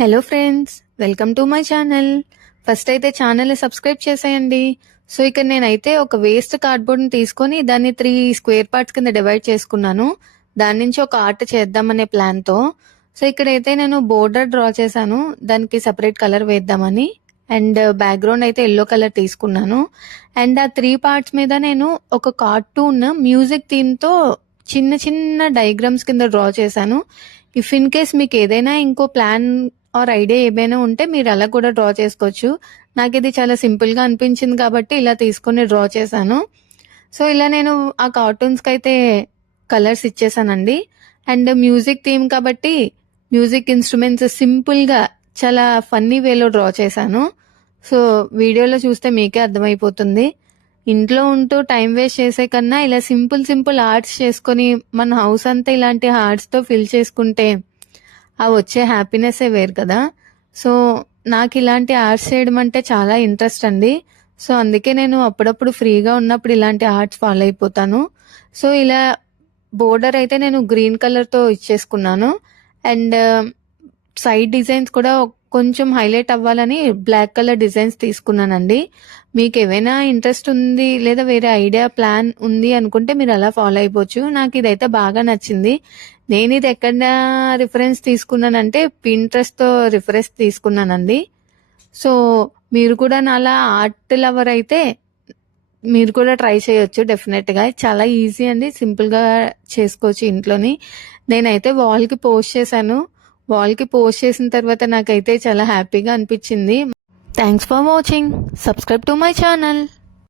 Hello friends, welcome to my channel. First అయితే ఛానల్ని subscribe చేసేయండి. సో ఇక్కడ నేనైతే ఒక వేస్ట్ కార్డ్బోర్డ్ని తీసుకొని దాన్ని 3 స్క్వేర్ పార్ట్స్ కింద డివైడ్ చేసుకున్నాను. దాని నుంచి ఒక ఆర్ట్ చేద్దామనే ప్లాన్తో. సో ఇక్కడైతే నేను బోర్డర్ డ్రా చేశాను, దానికి సపరేట్ కలర్ వేద్దామని. అండ్ బ్యాక్గ్రౌండ్ అయితే ఎల్లో కలర్ తీసుకున్నాను. అండ్ ఆ 3 పార్ట్స్ మీద నేను ఒక కార్టూన్ మ్యూజిక్ థీమ్తో చిన్న చిన్న డయాగ్రామ్స్ కింద డ్రా చేశాను. ఇఫ్ ఇన్ కేస్ మీకు ఏదైనా ఇంకో ప్లాన్ ఆర్ ఐడియా ఏమైనా ఉంటే మీరు అలా కూడా డ్రా చేసుకోవచ్చు. నాకు ఇది చాలా సింపుల్గా అనిపించింది కాబట్టి ఇలా తీసుకొని డ్రా చేశాను. సో ఇలా నేను ఆ కార్టూన్స్కి అయితే కలర్స్ ఇచ్చేసానండి. అండ్ మ్యూజిక్ థీమ్ కాబట్టి మ్యూజిక్ ఇన్స్ట్రుమెంట్స్ సింపుల్గా చాలా ఫన్నీ వేలో డ్రా చేశాను. సో వీడియోలో చూస్తే మీకే అర్థమైపోతుంది. ఇంట్లో ఉంటూ టైం వేస్ట్ చేసే కన్నా ఇలా సింపుల్ ఆర్ట్స్ చేసుకొని మన హౌస్ అంతా ఇలాంటి ఆర్ట్స్తో ఫిల్ చేసుకుంటే ఆ వచ్చే హ్యాపీనెస్సే వేరు కదా. సో నాకు ఇలాంటి ఆర్ట్స్ చేయడం అంటే చాలా ఇంట్రెస్ట్ అండి. సో అందుకే నేను అప్పుడప్పుడు ఫ్రీగా ఉన్నప్పుడు ఇలాంటి ఆర్ట్స్ ఫాలో అయిపోతాను. సో ఇలా బోర్డర్ అయితే నేను గ్రీన్ కలర్తో ఇచ్చేసుకున్నాను. అండ్ సైడ్ డిజైన్స్ కూడా కొంచెం హైలైట్ అవ్వాలని బ్లాక్ కలర్ డిజైన్స్ తీసుకున్నానండి. మీకు ఏమైనా ఇంట్రెస్ట్ ఉంది లేదా వేరే ఐడియా ప్లాన్ ఉంది అనుకుంటే మీరు అలా ఫాలో అయిపోవచ్చు. నాకు ఇదైతే బాగా నచ్చింది. నేను ఇది ఎక్కడ రిఫరెన్స్ తీసుకున్నానంటే పింట్రెస్ట్తో రిఫరెన్స్ తీసుకున్నానండి. సో మీరు కూడా నాలా ఆర్ట్ లవర్ అయితే మీరు కూడా ట్రై చేయొచ్చు డెఫినెట్గా. చాలా ఈజీ అండి, సింపుల్గా చేసుకోవచ్చు ఇంట్లోని. నేనైతే వాల్కి పోస్ట్ చేశాను. వాల్కి పోస్ట్ చేసిన తర్వాత నాకైతే చాలా హ్యాపీగా అనిపించింది. Thanks for watching. Subscribe to my channel.